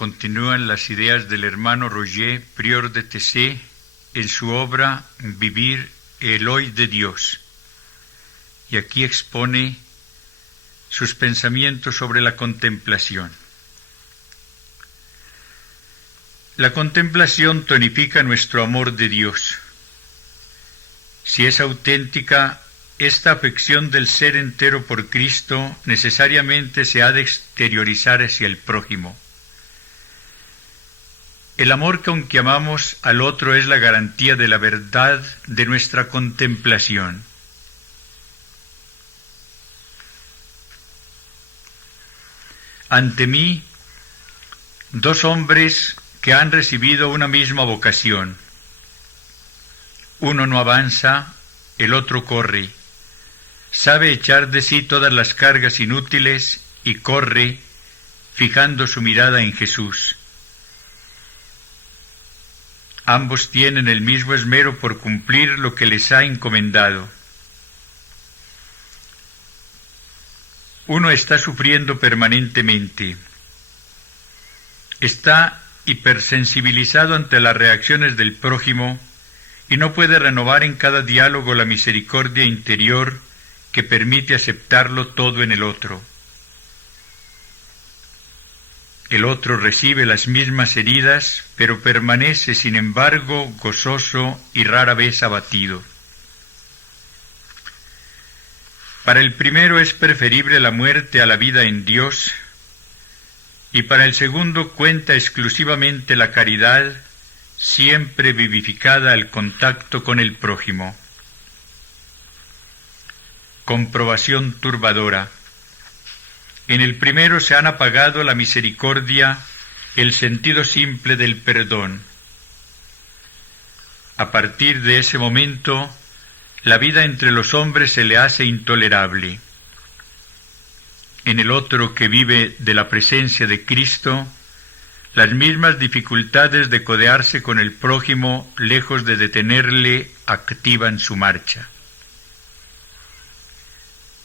continúan las ideas del hermano Roger, prior de Tessé, en su obra Vivir el Hoy de Dios. Y aquí expone sus pensamientos sobre la contemplación. La contemplación tonifica nuestro amor de Dios. Si es auténtica, esta afección del ser entero por Cristo necesariamente se ha de exteriorizar hacia el prójimo. El amor con que amamos al otro es la garantía de la verdad de nuestra contemplación. Ante mí, dos hombres que han recibido una misma vocación. Uno no avanza, el otro corre. Sabe echar de sí todas las cargas inútiles y corre, fijando su mirada en Jesús. Ambos tienen el mismo esmero por cumplir lo que les ha encomendado. Uno está sufriendo permanentemente. Está hipersensibilizado ante las reacciones del prójimo y no puede renovar en cada diálogo la misericordia interior que permite aceptarlo todo en el otro. El otro recibe las mismas heridas, pero permanece, sin embargo, gozoso y rara vez abatido. Para el primero es preferible la muerte a la vida en Dios, y para el segundo cuenta exclusivamente la caridad, siempre vivificada al contacto con el prójimo. Comprobación turbadora. En el primero se han apagado la misericordia, el sentido simple del perdón. A partir de ese momento, la vida entre los hombres se le hace intolerable. En el otro, que vive de la presencia de Cristo, las mismas dificultades de codearse con el prójimo, lejos de detenerle, activan su marcha.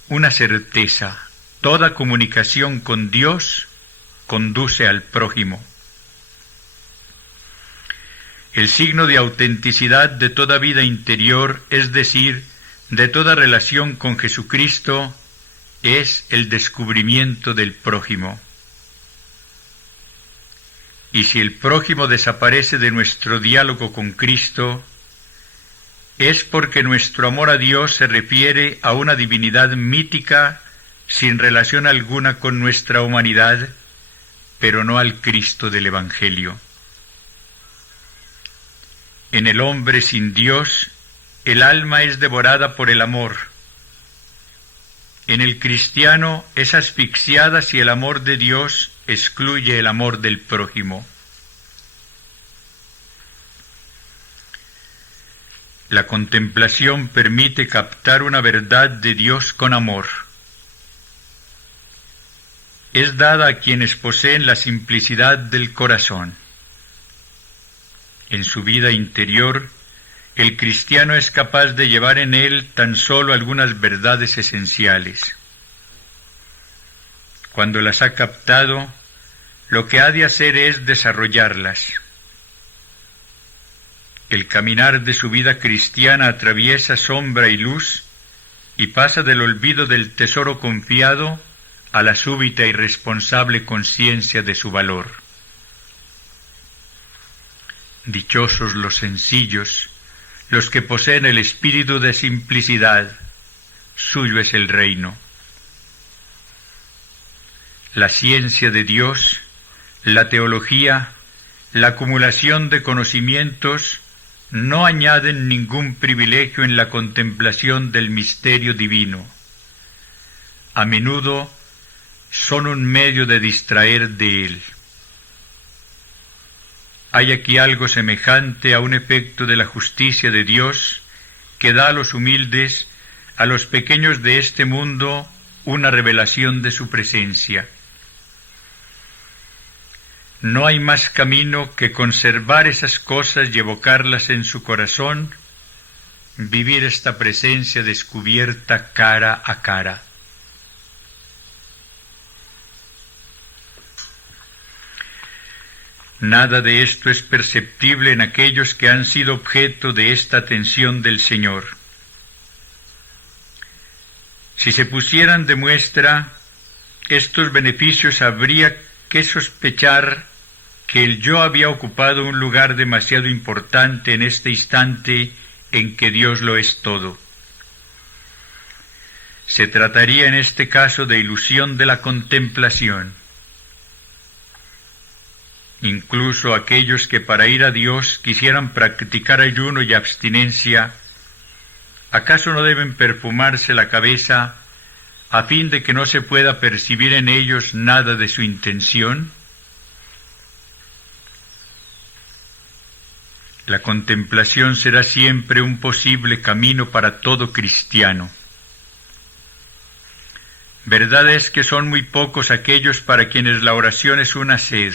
Una certeza: toda comunicación con Dios conduce al prójimo. El signo de autenticidad de toda vida interior, es decir, de toda relación con Jesucristo, es el descubrimiento del prójimo. Y si el prójimo desaparece de nuestro diálogo con Cristo, es porque nuestro amor a Dios se refiere a una divinidad mítica sin relación alguna con nuestra humanidad, pero no al Cristo del Evangelio. En el hombre sin Dios, el alma es devorada por el amor. En el cristiano es asfixiada si el amor de Dios excluye el amor del prójimo. La contemplación permite captar una verdad de Dios con amor. Es dada a quienes poseen la simplicidad del corazón. En su vida interior, el cristiano es capaz de llevar en él tan solo algunas verdades esenciales. Cuando las ha captado, lo que ha de hacer es desarrollarlas. El caminar de su vida cristiana atraviesa sombra y luz y pasa del olvido del tesoro confiado a la súbita y responsable conciencia de su valor. Dichosos los sencillos, los que poseen el espíritu de simplicidad, suyo es el reino. La ciencia de Dios, la teología, la acumulación de conocimientos no añaden ningún privilegio en la contemplación del misterio divino. A menudo son un medio de distraer de él. Hay aquí algo semejante a un efecto de la justicia de Dios que da a los humildes, a los pequeños de este mundo, una revelación de su presencia. No hay más camino que conservar esas cosas y evocarlas en su corazón, vivir esta presencia descubierta cara a cara. Nada de esto es perceptible en aquellos que han sido objeto de esta atención del Señor. Si se pusieran de muestra estos beneficios, habría que sospechar que el yo había ocupado un lugar demasiado importante en este instante en que Dios lo es todo. Se trataría en este caso de ilusión de la contemplación. Incluso aquellos que para ir a Dios quisieran practicar ayuno y abstinencia, ¿acaso no deben perfumarse la cabeza a fin de que no se pueda percibir en ellos nada de su intención? La contemplación será siempre un posible camino para todo cristiano. Verdad es que son muy pocos aquellos para quienes la oración es una sed.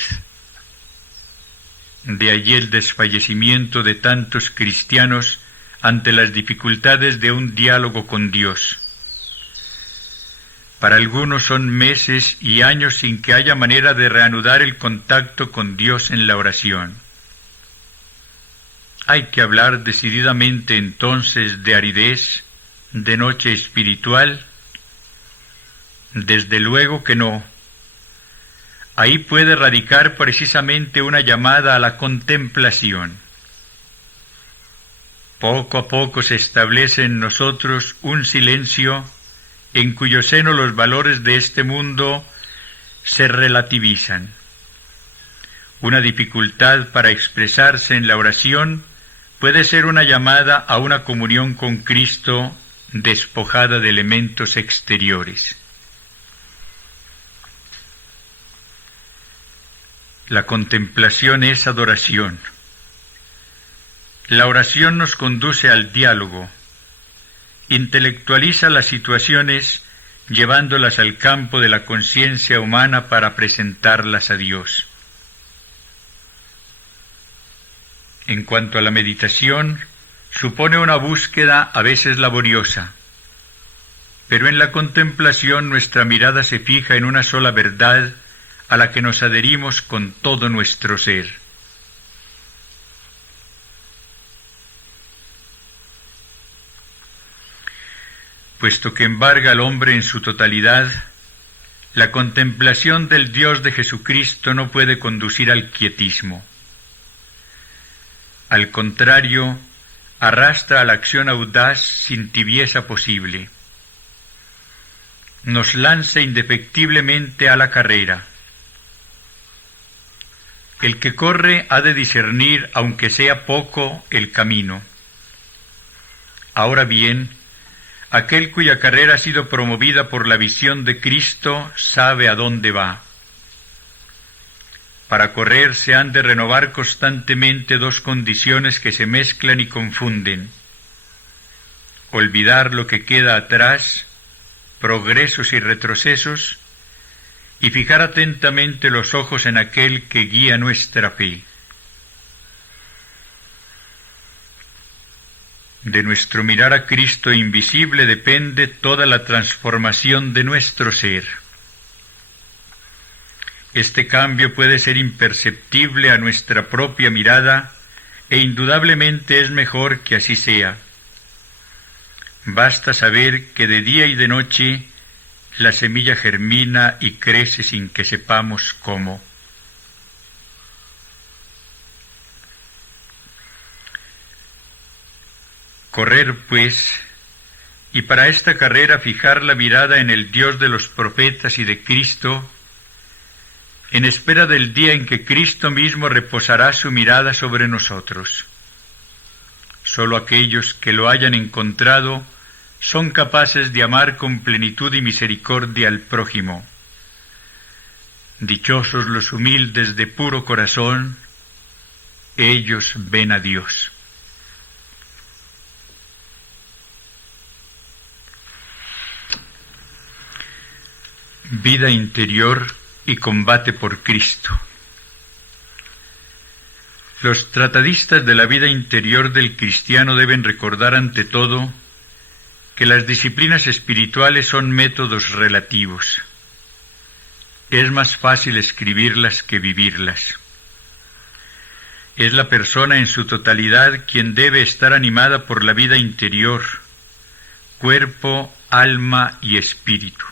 De allí el desfallecimiento de tantos cristianos ante las dificultades de un diálogo con Dios. Para algunos son meses y años sin que haya manera de reanudar el contacto con Dios en la oración. Hay que hablar decididamente entonces de aridez, de noche espiritual. Desde luego que no. Ahí puede radicar precisamente una llamada a la contemplación. Poco a poco se establece en nosotros un silencio en cuyo seno los valores de este mundo se relativizan. Una dificultad para expresarse en la oración puede ser una llamada a una comunión con Cristo despojada de elementos exteriores. La contemplación es adoración. La oración nos conduce al diálogo, intelectualiza las situaciones llevándolas al campo de la conciencia humana para presentarlas a Dios. En cuanto a la meditación, supone una búsqueda a veces laboriosa, pero en la contemplación nuestra mirada se fija en una sola verdad a la que nos adherimos con todo nuestro ser. Puesto que embarga al hombre en su totalidad, la contemplación del Dios de Jesucristo no puede conducir al quietismo. Al contrario, arrastra a la acción audaz sin tibieza posible. Nos lanza indefectiblemente a la carrera. El que corre ha de discernir, aunque sea poco, el camino. Ahora bien, aquel cuya carrera ha sido promovida por la visión de Cristo sabe a dónde va. Para correr se han de renovar constantemente dos condiciones que se mezclan y confunden: olvidar lo que queda atrás, progresos y retrocesos, y fijar atentamente los ojos en aquel que guía nuestra fe. De nuestro mirar a Cristo invisible depende toda la transformación de nuestro ser. Este cambio puede ser imperceptible a nuestra propia mirada e indudablemente es mejor que así sea. Basta saber que de día y de noche la semilla germina y crece sin que sepamos cómo. Correr, pues, y para esta carrera fijar la mirada en el Dios de los profetas y de Cristo, en espera del día en que Cristo mismo reposará su mirada sobre nosotros. Sólo aquellos que lo hayan encontrado son capaces de amar con plenitud y misericordia al prójimo. Dichosos los humildes de puro corazón, ellos ven a Dios. Vida interior y combate por Cristo. Los tratadistas de la vida interior del cristiano deben recordar ante todo que las disciplinas espirituales son métodos relativos. Es más fácil escribirlas que vivirlas. Es la persona en su totalidad quien debe estar animada por la vida interior, cuerpo, alma y espíritu.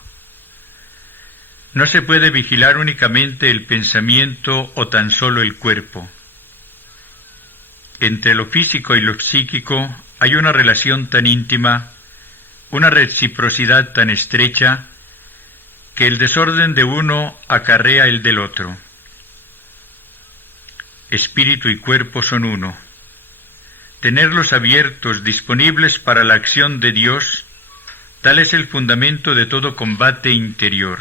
No se puede vigilar únicamente el pensamiento o tan solo el cuerpo. Entre lo físico y lo psíquico hay una relación tan íntima, una reciprocidad tan estrecha, que el desorden de uno acarrea el del otro. Espíritu y cuerpo son uno. Tenerlos abiertos, disponibles para la acción de Dios, tal es el fundamento de todo combate interior.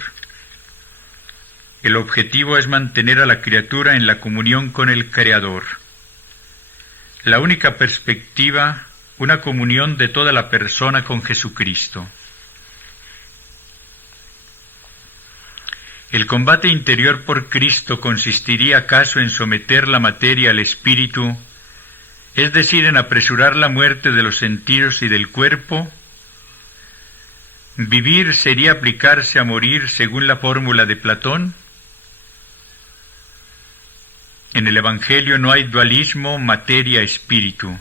El objetivo es mantener a la criatura en la comunión con el Creador. La única perspectiva, una comunión de toda la persona con Jesucristo. ¿El combate interior por Cristo consistiría acaso en someter la materia al espíritu, es decir, en apresurar la muerte de los sentidos y del cuerpo? ¿Vivir sería aplicarse a morir según la fórmula de Platón? En el Evangelio no hay dualismo materia-espíritu.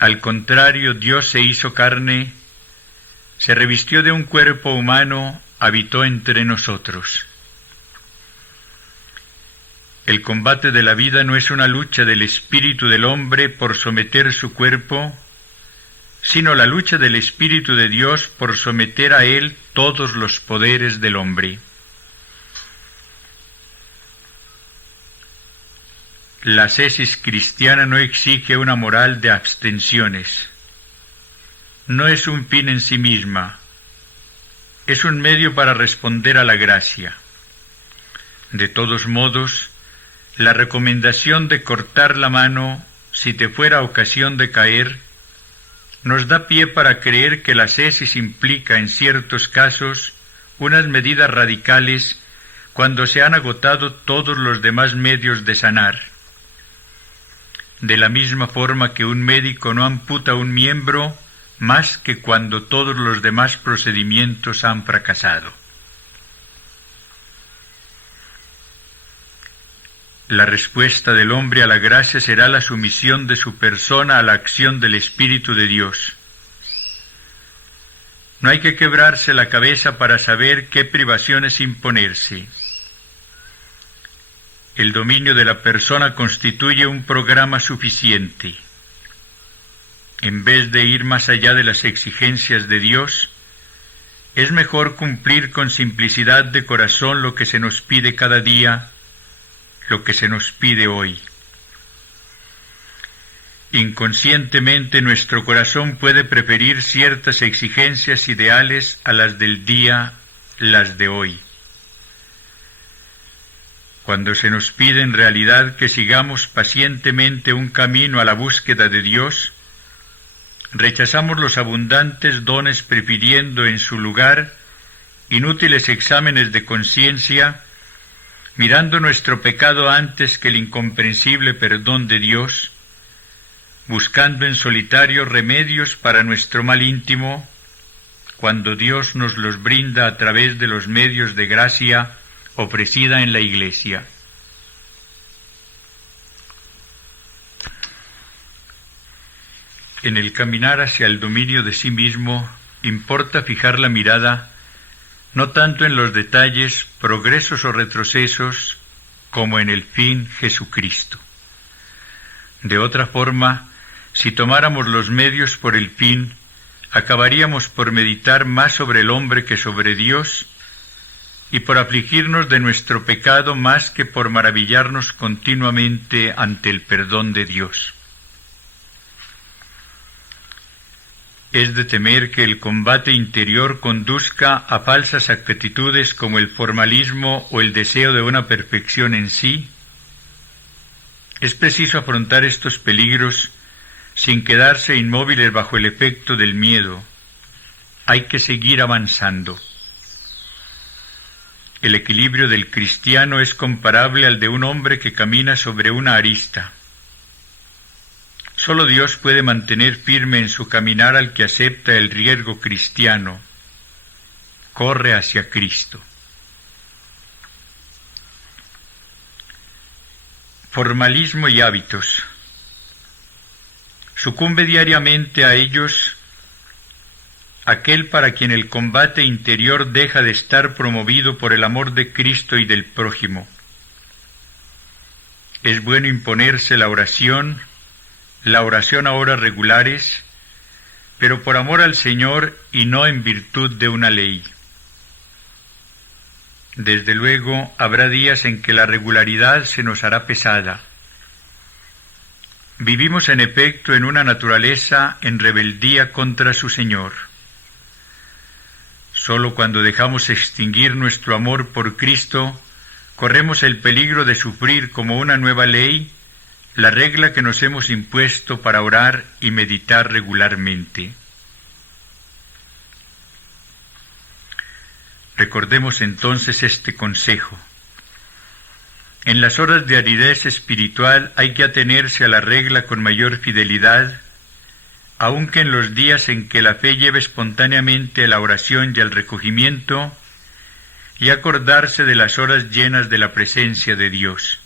Al contrario, Dios se hizo carne, se revistió de un cuerpo humano, habitó entre nosotros. El combate de la vida no es una lucha del espíritu del hombre por someter su cuerpo, sino la lucha del Espíritu de Dios por someter a él todos los poderes del hombre. La ascesis cristiana no exige una moral de abstenciones. No es un fin en sí misma, es un medio para responder a la gracia. De todos modos, la recomendación de cortar la mano, si te fuera ocasión de caer, nos da pie para creer que la ascesis implica en ciertos casos unas medidas radicales cuando se han agotado todos los demás medios de sanar. De la misma forma que un médico no amputa un miembro más que cuando todos los demás procedimientos han fracasado. La respuesta del hombre a la gracia será la sumisión de su persona a la acción del Espíritu de Dios. No hay que quebrarse la cabeza para saber qué privaciones imponerse. El dominio de la persona constituye un programa suficiente. En vez de ir más allá de las exigencias de Dios, es mejor cumplir con simplicidad de corazón lo que se nos pide cada día, lo que se nos pide hoy. Inconscientemente nuestro corazón puede preferir ciertas exigencias ideales a las del día, las de hoy. Cuando se nos pide en realidad que sigamos pacientemente un camino a la búsqueda de Dios, rechazamos los abundantes dones prefiriendo en su lugar inútiles exámenes de conciencia, mirando nuestro pecado antes que el incomprensible perdón de Dios, buscando en solitario remedios para nuestro mal íntimo, cuando Dios nos los brinda a través de los medios de gracia ofrecida en la Iglesia. En el caminar hacia el dominio de sí mismo, importa fijar la mirada no tanto en los detalles, progresos o retrocesos, como en el fin Jesucristo. De otra forma, si tomáramos los medios por el fin, acabaríamos por meditar más sobre el hombre que sobre Dios, y por afligirnos de nuestro pecado más que por maravillarnos continuamente ante el perdón de Dios. Es de temer que el combate interior conduzca a falsas actitudes como el formalismo o el deseo de una perfección en sí. Es preciso afrontar estos peligros sin quedarse inmóviles bajo el efecto del miedo. Hay que seguir avanzando. El equilibrio del cristiano es comparable al de un hombre que camina sobre una arista. Solo Dios puede mantener firme en su caminar al que acepta el riesgo cristiano. Corre hacia Cristo. Formalismo y hábitos. Sucumbe diariamente a ellos aquel para quien el combate interior deja de estar promovido por el amor de Cristo y del prójimo. Es bueno imponerse la oración a horas regulares, pero por amor al Señor y no en virtud de una ley. Desde luego, habrá días en que la regularidad se nos hará pesada. Vivimos en efecto en una naturaleza en rebeldía contra su Señor. Solo cuando dejamos extinguir nuestro amor por Cristo, corremos el peligro de sufrir como una nueva ley la regla que nos hemos impuesto para orar y meditar regularmente. Recordemos entonces este consejo. En las horas de aridez espiritual hay que atenerse a la regla con mayor fidelidad, aunque en los días en que la fe lleve espontáneamente a la oración y al recogimiento, y acordarse de las horas llenas de la presencia de Dios.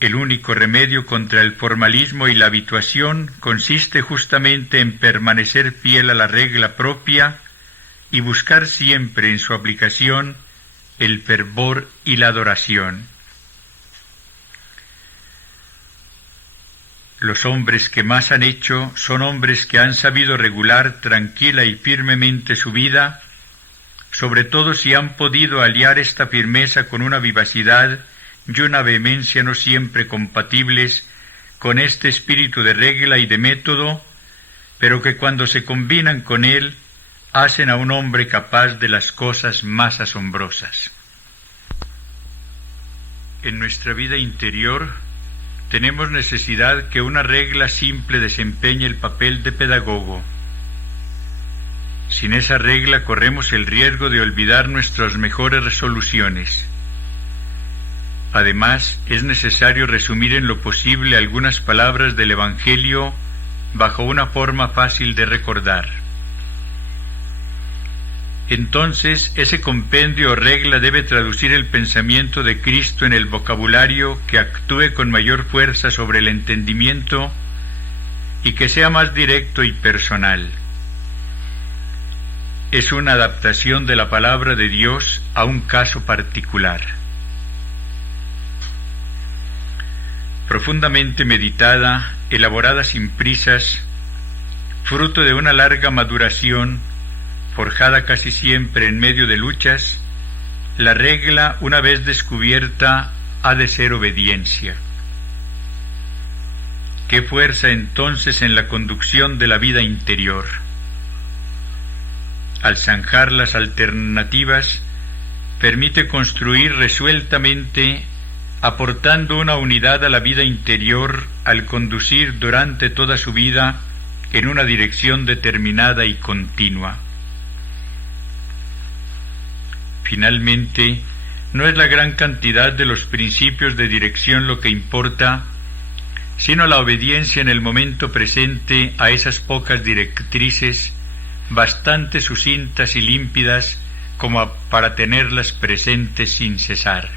El único remedio contra el formalismo y la habituación consiste justamente en permanecer fiel a la regla propia y buscar siempre en su aplicación el fervor y la adoración. Los hombres que más han hecho son hombres que han sabido regular tranquila y firmemente su vida, sobre todo si han podido aliar esta firmeza con una vivacidad y una vehemencia no siempre compatibles con este espíritu de regla y de método, pero que cuando se combinan con él, hacen a un hombre capaz de las cosas más asombrosas. En nuestra vida interior tenemos necesidad que una regla simple desempeñe el papel de pedagogo. Sin esa regla corremos el riesgo de olvidar nuestras mejores resoluciones. Además, es necesario resumir en lo posible algunas palabras del Evangelio bajo una forma fácil de recordar. Entonces, ese compendio o regla debe traducir el pensamiento de Cristo en el vocabulario que actúe con mayor fuerza sobre el entendimiento y que sea más directo y personal. Es una adaptación de la palabra de Dios a un caso particular. Profundamente meditada, elaborada sin prisas, fruto de una larga maduración, forjada casi siempre en medio de luchas, la regla, una vez descubierta, ha de ser obediencia. ¿Qué fuerza entonces en la conducción de la vida interior? Al zanjar las alternativas, permite construir resueltamente, aportando una unidad a la vida interior al conducir durante toda su vida en una dirección determinada y continua. Finalmente, no es la gran cantidad de los principios de dirección lo que importa, sino la obediencia en el momento presente a esas pocas directrices, bastante sucintas y límpidas como para tenerlas presentes sin cesar.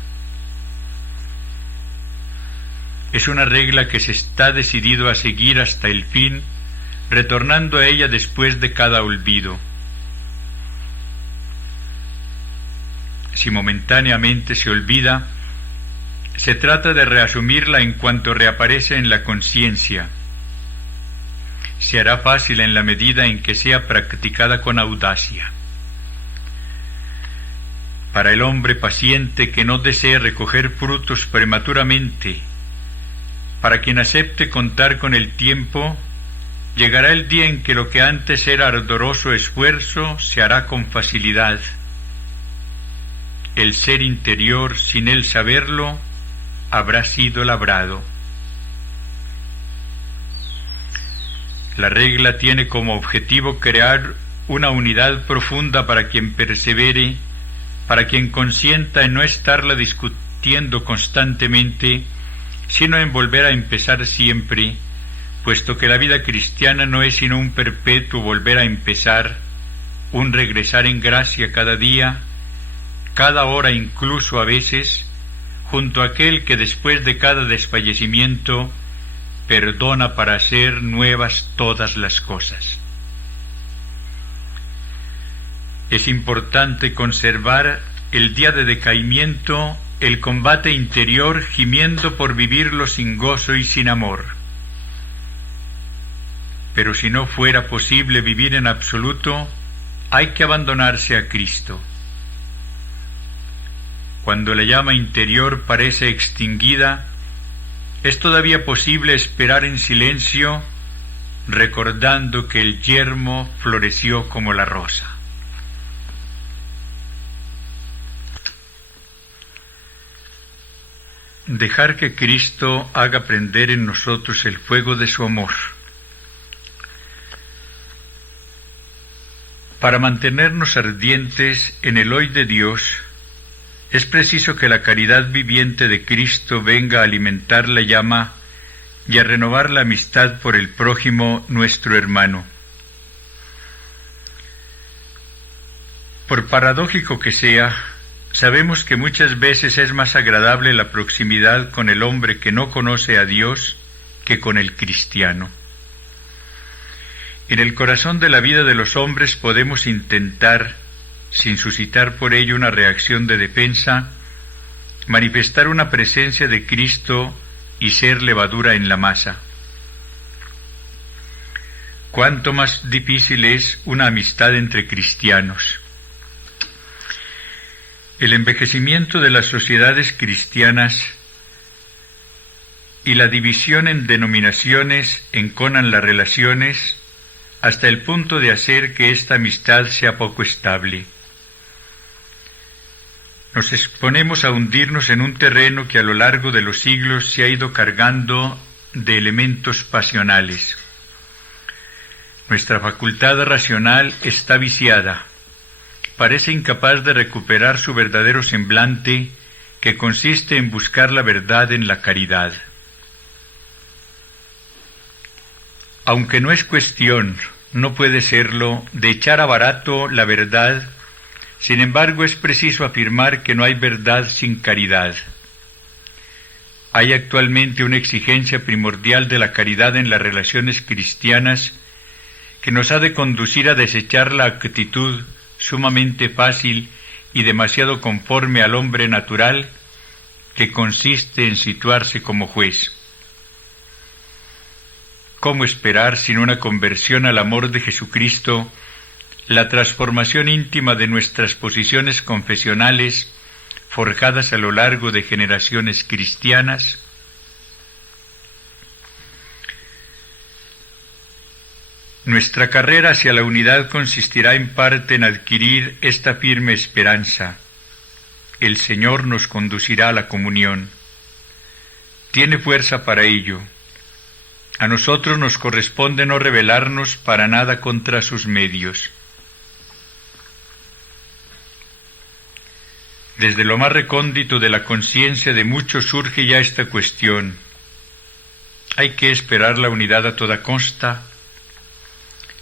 Es una regla que se está decidido a seguir hasta el fin, retornando a ella después de cada olvido. Si momentáneamente se olvida, se trata de reasumirla en cuanto reaparece en la conciencia. Se hará fácil en la medida en que sea practicada con audacia. Para el hombre paciente que no desee recoger frutos prematuramente, para quien acepte contar con el tiempo, llegará el día en que lo que antes era ardoroso esfuerzo se hará con facilidad. El ser interior, sin él saberlo, habrá sido labrado. La regla tiene como objetivo crear una unidad profunda para quien persevere, para quien consienta en no estarla discutiendo constantemente, sino en volver a empezar siempre, puesto que la vida cristiana no es sino un perpetuo volver a empezar, un regresar en gracia cada día, cada hora incluso a veces, junto a aquel que después de cada desfallecimiento perdona para hacer nuevas todas las cosas. Es importante conservar el día de decaimiento, el combate interior, gimiendo por vivirlo sin gozo y sin amor. Pero si no fuera posible vivir en absoluto, hay que abandonarse a Cristo. Cuando la llama interior parece extinguida, es todavía posible esperar en silencio, recordando que el yermo floreció como la rosa. Dejar que Cristo haga prender en nosotros el fuego de su amor. Para mantenernos ardientes en el hoy de Dios, es preciso que la caridad viviente de Cristo venga a alimentar la llama y a renovar la amistad por el prójimo, nuestro hermano. Por paradójico que sea, sabemos que muchas veces es más agradable la proximidad con el hombre que no conoce a Dios que con el cristiano. En el corazón de la vida de los hombres podemos intentar, sin suscitar por ello una reacción de defensa, manifestar una presencia de Cristo y ser levadura en la masa. Cuánto más difícil es una amistad entre cristianos. El envejecimiento de las sociedades cristianas y la división en denominaciones enconan las relaciones hasta el punto de hacer que esta amistad sea poco estable. Nos exponemos a hundirnos en un terreno que a lo largo de los siglos se ha ido cargando de elementos pasionales. Nuestra facultad racional está viciada. Parece incapaz de recuperar su verdadero semblante, que consiste en buscar la verdad en la caridad. Aunque no es cuestión, no puede serlo, de echar a barato la verdad, sin embargo es preciso afirmar que no hay verdad sin caridad. Hay actualmente una exigencia primordial de la caridad en las relaciones cristianas que nos ha de conducir a desechar la actitud sumamente fácil y demasiado conforme al hombre natural que consiste en situarse como juez. ¿Cómo esperar sin una conversión al amor de Jesucristo la transformación íntima de nuestras posiciones confesionales forjadas a lo largo de generaciones cristianas? Nuestra carrera hacia la unidad consistirá en parte en adquirir esta firme esperanza. El Señor nos conducirá a la comunión. Tiene fuerza para ello. A nosotros nos corresponde no rebelarnos para nada contra sus medios. Desde lo más recóndito de la conciencia de muchos surge ya esta cuestión. ¿Hay que esperar la unidad a toda costa?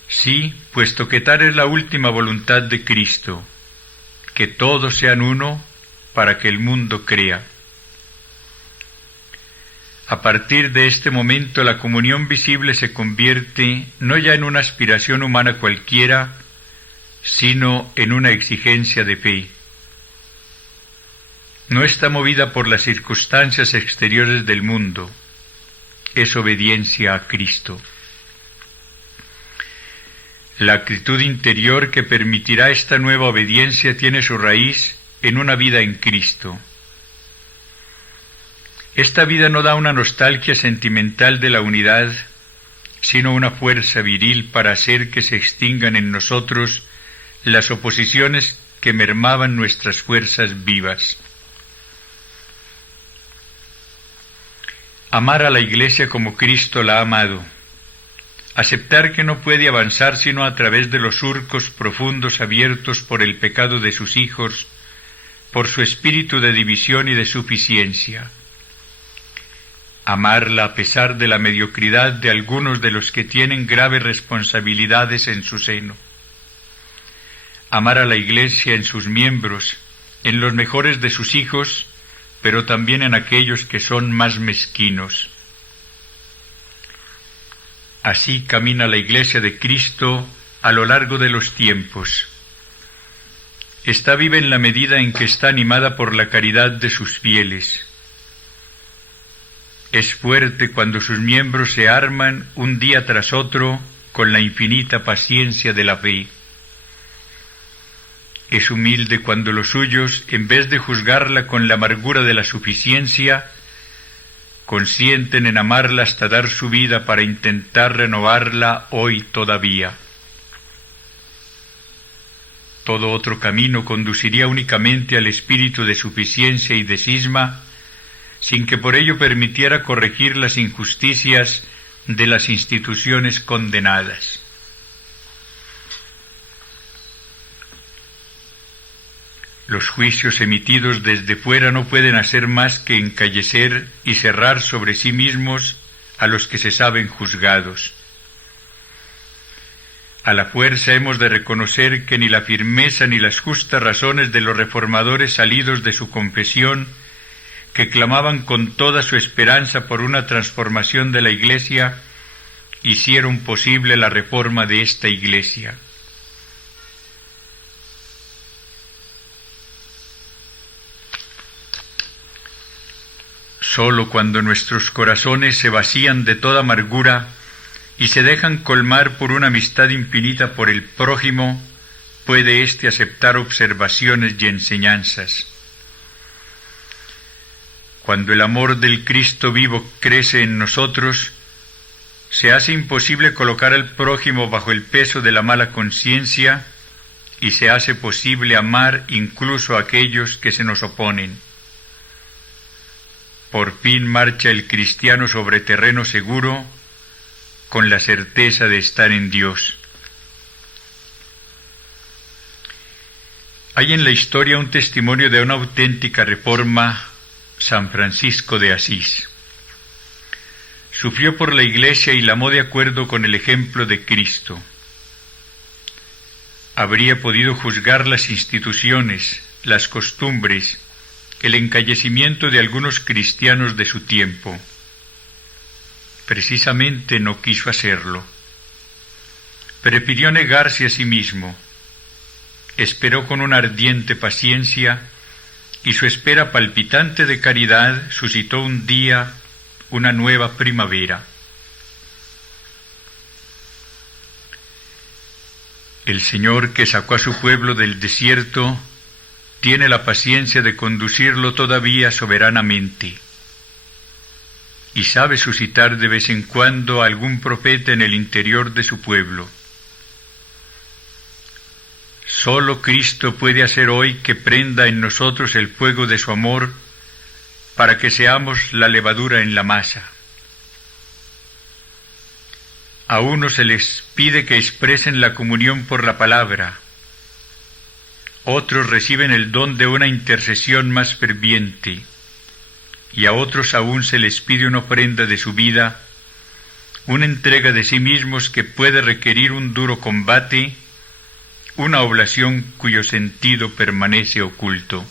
Sí, puesto que tal es la última voluntad de Cristo, que todos sean uno para que el mundo crea. A partir de este momento la comunión visible se convierte no ya en una aspiración humana cualquiera, sino en una exigencia de fe. No está movida por las circunstancias exteriores del mundo, es obediencia a Cristo. La actitud interior que permitirá esta nueva obediencia tiene su raíz en una vida en Cristo. Esta vida no da una nostalgia sentimental de la unidad, sino una fuerza viril para hacer que se extingan en nosotros las oposiciones que mermaban nuestras fuerzas vivas. Amar a la Iglesia como Cristo la ha amado. Aceptar que no puede avanzar sino a través de los surcos profundos abiertos por el pecado de sus hijos, por su espíritu de división y de suficiencia. Amarla a pesar de la mediocridad de algunos de los que tienen graves responsabilidades en su seno. Amar a la Iglesia en sus miembros, en los mejores de sus hijos, pero también en aquellos que son más mezquinos. Así camina la Iglesia de Cristo a lo largo de los tiempos. Está viva en la medida en que está animada por la caridad de sus fieles. Es fuerte cuando sus miembros se arman un día tras otro con la infinita paciencia de la fe. Es humilde cuando los suyos, en vez de juzgarla con la amargura de la suficiencia, consienten en amarla hasta dar su vida para intentar renovarla hoy todavía. Todo otro camino conduciría únicamente al espíritu de suficiencia y de cisma, sin que por ello permitiera corregir las injusticias de las instituciones condenadas. Los juicios emitidos desde fuera no pueden hacer más que encallecer y cerrar sobre sí mismos a los que se saben juzgados. A la fuerza hemos de reconocer que ni la firmeza ni las justas razones de los reformadores salidos de su confesión, que clamaban con toda su esperanza por una transformación de la Iglesia, hicieron posible la reforma de esta Iglesia. Sólo cuando nuestros corazones se vacían de toda amargura y se dejan colmar por una amistad infinita por el prójimo, puede éste aceptar observaciones y enseñanzas. Cuando el amor del Cristo vivo crece en nosotros, se hace imposible colocar al prójimo bajo el peso de la mala conciencia y se hace posible amar incluso a aquellos que se nos oponen. Por fin marcha el cristiano sobre terreno seguro, con la certeza de estar en Dios. Hay en la historia un testimonio de una auténtica reforma, San Francisco de Asís. Sufrió por la Iglesia y la amó de acuerdo con el ejemplo de Cristo. Habría podido juzgar las instituciones, las costumbres, el encallecimiento de algunos cristianos de su tiempo. Precisamente no quiso hacerlo. Prefirió negarse a sí mismo. Esperó con una ardiente paciencia y su espera palpitante de caridad suscitó un día una nueva primavera. El Señor que sacó a su pueblo del desierto tiene la paciencia de conducirlo todavía soberanamente, y sabe suscitar de vez en cuando a algún profeta en el interior de su pueblo. Solo Cristo puede hacer hoy que prenda en nosotros el fuego de su amor, para que seamos la levadura en la masa. A unos se les pide que expresen la comunión por la palabra, otros reciben el don de una intercesión más ferviente, y a otros aún se les pide una ofrenda de su vida, una entrega de sí mismos que puede requerir un duro combate, una oblación cuyo sentido permanece oculto.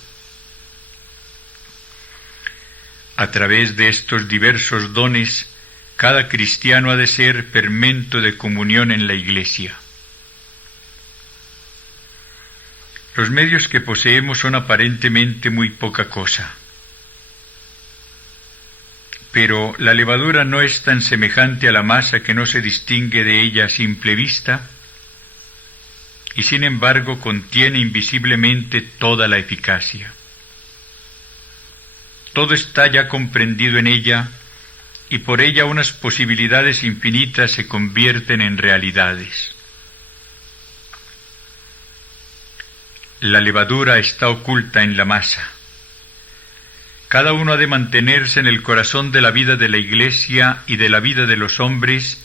A través de estos diversos dones, cada cristiano ha de ser fermento de comunión en la Iglesia. Los medios que poseemos son aparentemente muy poca cosa. Pero la levadura no es tan semejante a la masa que no se distingue de ella a simple vista, y sin embargo contiene invisiblemente toda la eficacia. Todo está ya comprendido en ella, y por ella unas posibilidades infinitas se convierten en realidades. La levadura está oculta en la masa. Cada uno ha de mantenerse en el corazón de la vida de la Iglesia y de la vida de los hombres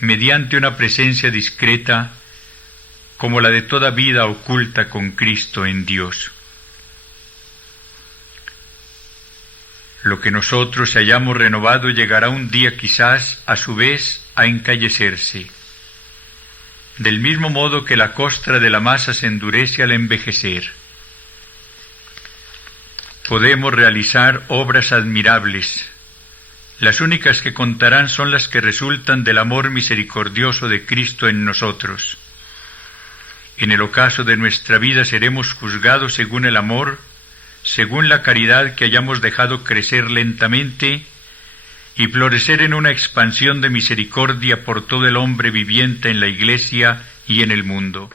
mediante una presencia discreta, como la de toda vida oculta con Cristo en Dios. Lo que nosotros hayamos renovado llegará un día quizás, a su vez, a encallecerse. Del mismo modo que la costra de la masa se endurece al envejecer. podemos realizar obras admirables. Las únicas que contarán son las que resultan del amor misericordioso de Cristo en nosotros. En el ocaso de nuestra vida seremos juzgados según el amor, según la caridad que hayamos dejado crecer lentamente y florecer en una expansión de misericordia por todo el hombre viviente en la Iglesia y en el mundo.